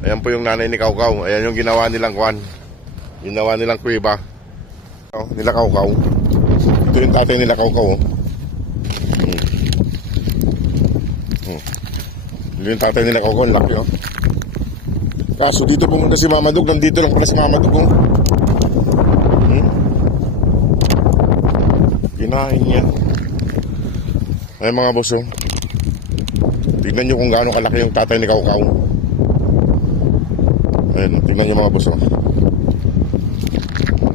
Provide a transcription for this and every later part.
Ayan po yung nanay ni Kaukaw. Ayan yung ginawa nilang kwan. Ginawa nilang kuweba. Nila Kaukaw. Ito yung tatay nila Kaukaw. Ito yung tatay nila Kaukaw. Ang laki Kaso dito pumunta si Mama Dug. Nandito lang pala si Mama Dug. Kinain niya. Ayan mga boss. Tignan nyo kung gaano kalaki yung tatay ni Kaukaw. Ayan, tignan nyo mga boss.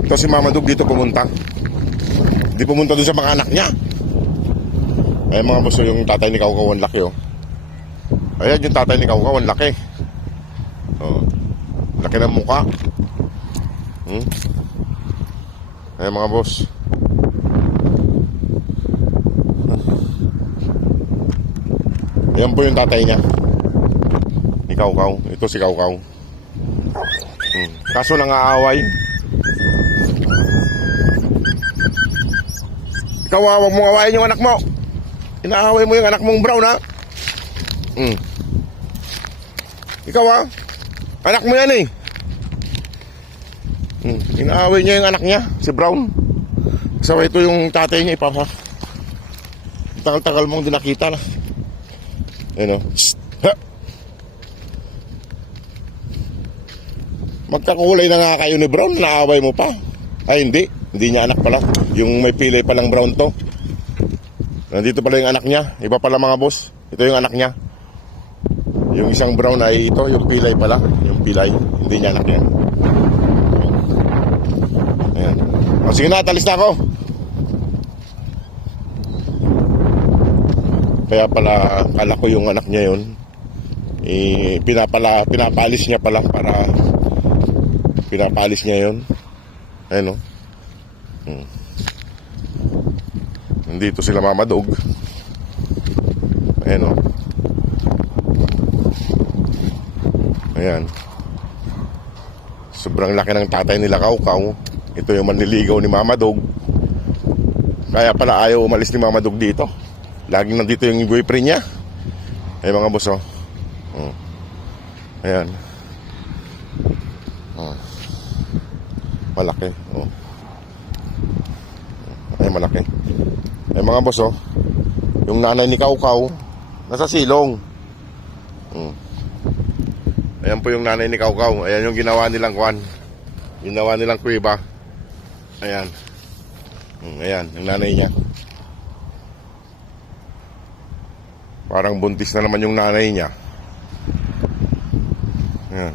Ito si Mama Dug dito pumunta. Hindi pumunta dun sa mga anak niya. Ayan mga boss, yung tatay ni Kaukaw ang laki. Ayan yung tatay ni Kaukaw ang laki. Laki ng mukha. Ayan mga boss. Ayan po yung tatay niya ni Kaukaw. Ito si Kaukaw. Kaso nangaaway. Ikaw, huwag mong awayin yung anak mo. Inaaway mo yung anak mong brown, ha? Ikaw, anak mo yan, eh. Inaaway niya yung anak niya, si Brown. So ito yung tatay niya, ipapa. Tagal-tagal mong dinakita na. Ayan, magkakulay na nga kayo ni Brown, naaway mo pa. Ay, hindi niya anak pala. Yung may pilay palang brown to. Nandito pala yung anak niya. Iba pala mga boss. Ito yung anak niya. Yung isang brown ay ito, yung pilay pala. Yung pilay, hindi niya anak niya. Ayan. Sige na, talis na ako. Kaya pala, kala ko yung anak niya yun. Pinapalis niya pala para pinapalis niya yun. Ayun, Nandito sila Mama Dug. Ayan, Ayan. Sobrang laki ng tatay nila Kaukaw. Ito yung manliligaw ni Mama Dug. Kaya pala ayaw umalis ni Mama Dug dito. Laging nandito yung boyfriend niya. Ay mga boss, Ayan. Malaki. Ay malaki. Ay mga boss, yung nanay ni Kaukaw nasa silong. Ayan po yung nanay ni Kaukaw. Ayan yung ginawa nilang kwan. Ginawa nilang kuweba. Ayan. Ayan, yung nanay niya. Parang buntis na naman yung nanay niya. Ayan.